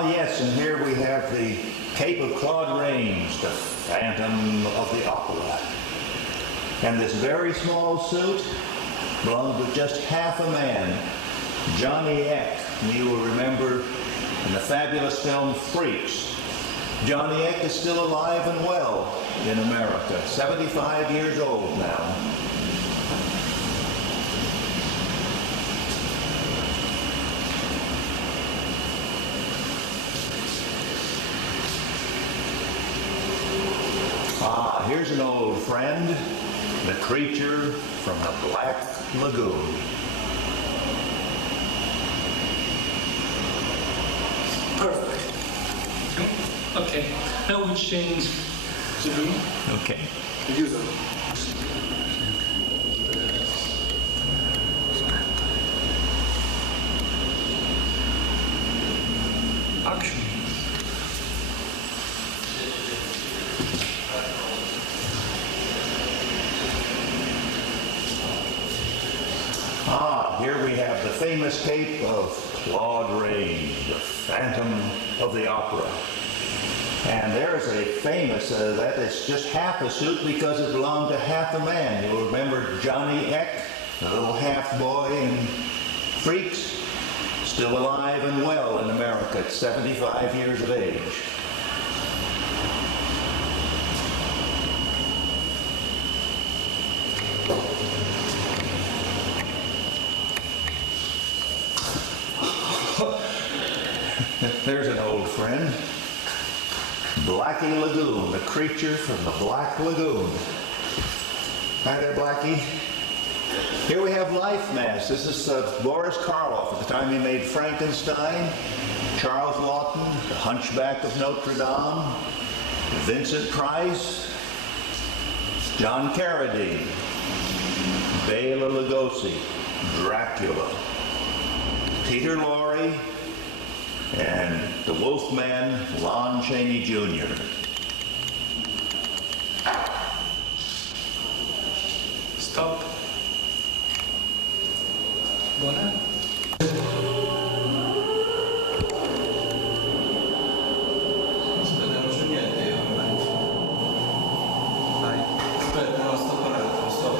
Ah, yes, and here we have the Cape of Claude Rains, the Phantom of the Opera. And this very small suit belonged to just half a man, Johnny Eck. And you will remember in the fabulous film Freaks. Johnny Eck is still alive and well in America, 75 years old now. Ah, here's an old friend, the creature from the Black Lagoon. Perfect. Okay, now we change the room. Okay. Use it. Action. Ah, here we have the famous Cape of Claude Rains, the Phantom of the Opera. And there's a famous, that is just half a suit because it belonged to half a man. You'll remember Johnny Eck, the little half boy in Freaks, still alive and well in America at 75 years of age. There's an old friend. Blackie Lagoon, the creature from the Black Lagoon. Hi there, Blackie. Here we have life masks. This is Boris Karloff at the time he made Frankenstein, Charles Laughton, The Hunchback of Notre Dame, Vincent Price, John Carradine, Bela Lugosi, Dracula, Peter Lorre, and the Wolfman, Lon Chaney Jr. Stop. Buona. Aspetta, non c'è niente io ormai. Dai, aspetta, no, sto parlando, stop.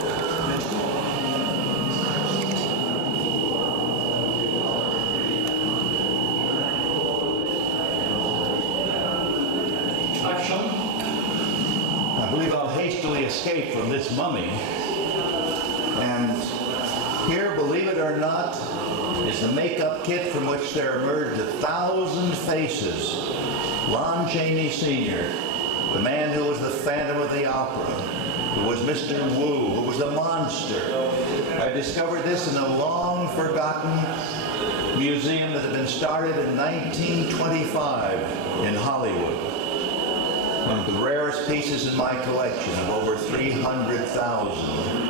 Action. I believe I'll hastily escape from this mummy. And here, believe it or not, is the makeup kit from which there emerged 1,000 faces. Lon Chaney Sr., the man who was the Phantom of the Opera, who was Mr. Wu, who was the monster. I discovered this in a long-forgotten museum that had been started in 1925 in Hollywood. One of the rarest pieces in my collection of over 300,000.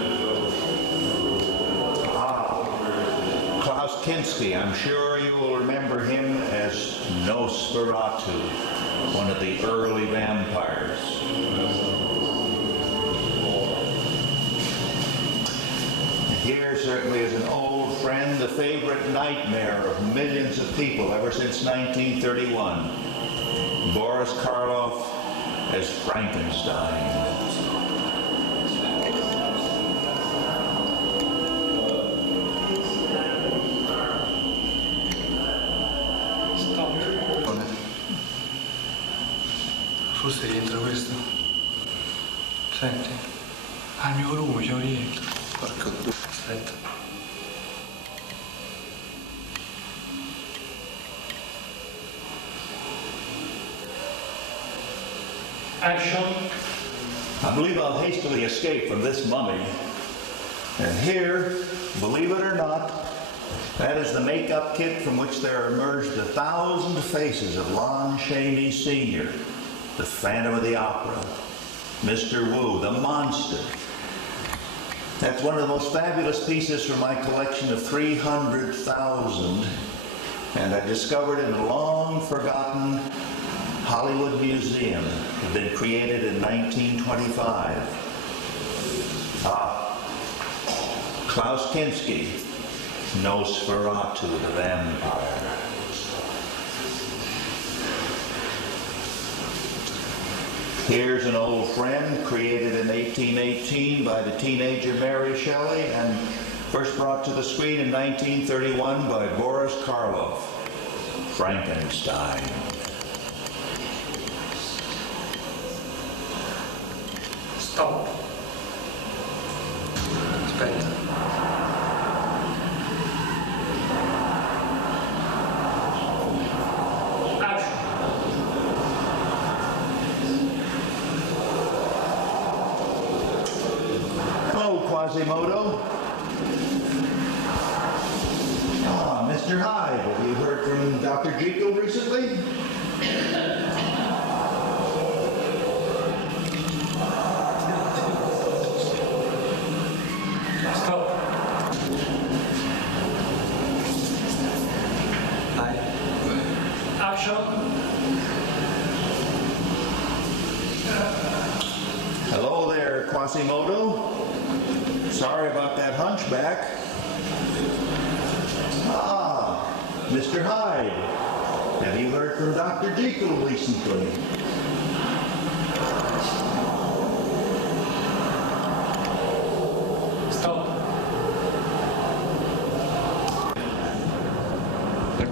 Klaus Kinski, I'm sure you will remember him as Nosferatu, one of the early vampires. Here certainly is an old friend, the favorite nightmare of millions of people ever since 1931. Boris Karloff as Frankenstein. Forse rientra questo. Senti. Ah, il mio volume, ce lo rientro. Porco due. Aspetta. Action. I believe I'll hastily escape from this mummy. And here, believe it or not, that is the makeup kit from which there emerged 1,000 faces of Lon Chaney Sr., the Phantom of the Opera, Mr. Wu, the monster. That's one of the most fabulous pieces from my collection of 300,000, and I discovered in a long-forgotten Hollywood museum. It had been created in 1925. Klaus Kinski, Nosferatu, the vampire. Here's an old friend created in 1818 by the teenager Mary Shelley and first brought to the screen in 1931 by Boris Karloff, Frankenstein. Stop. Aspetta. Action. Hello, Quasimodo. Ah, Mr. Hyde, have you heard from Dr. Jekyll recently? Stop. Vai. Action. Hello there, Quasimodo. Sorry about that hunchback. Ah, Mr. Hyde. Have you heard from Dr. Jekyll recently? Stop.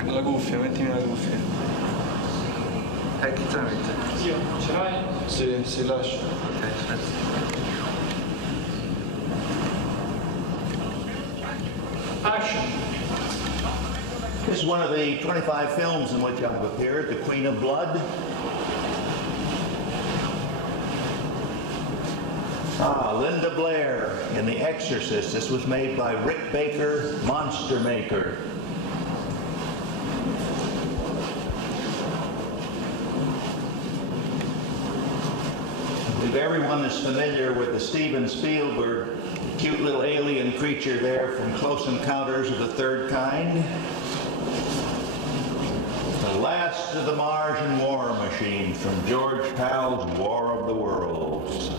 La cuffia, mettimi la cuffia. Chi te la mette? Io. Ce l'hai? Sì, lascio. Ok, aspetta. Action. This is one of the 25 films in which I've appeared, The Queen of Blood. Ah, Linda Blair in The Exorcist. This was made by Rick Baker, Monster Maker. I believe everyone is familiar with the Steven Spielberg cute little alien creature there from Close Encounters of the Third Kind. The last of the Martian war machine from George Pal's War of the Worlds.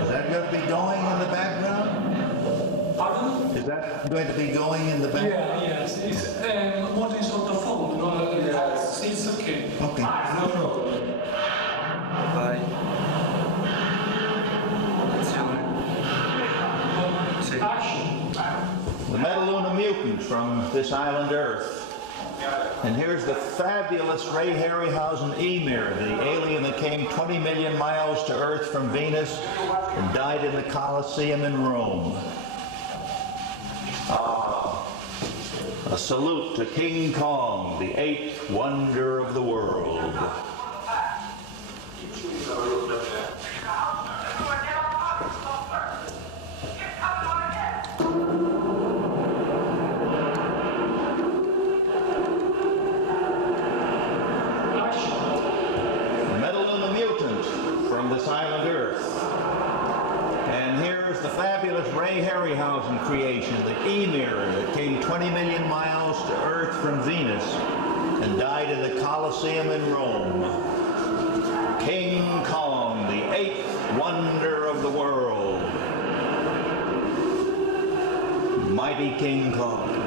Is that going to be going in the background? Pardon? Is that going to be going in the background? Yeah, yes. It's what is sottofondo, no? Yes. It's okay. Okay. No problem. Vai. Azione. Sì. Action. The Metaluna Mutants from This Island Earth. And here's the fabulous Ray Harryhausen Emir, the alien that came 20 million miles to Earth from Venus and died in the Colosseum in Rome. Ah, a salute to King Kong, the eighth wonder of the world. This island Earth. And here's the fabulous Ray Harryhausen creation, the Emir, that came 20 million miles to Earth from Venus and died in the Colosseum in Rome. King Kong, the eighth wonder of the world. Mighty King Kong.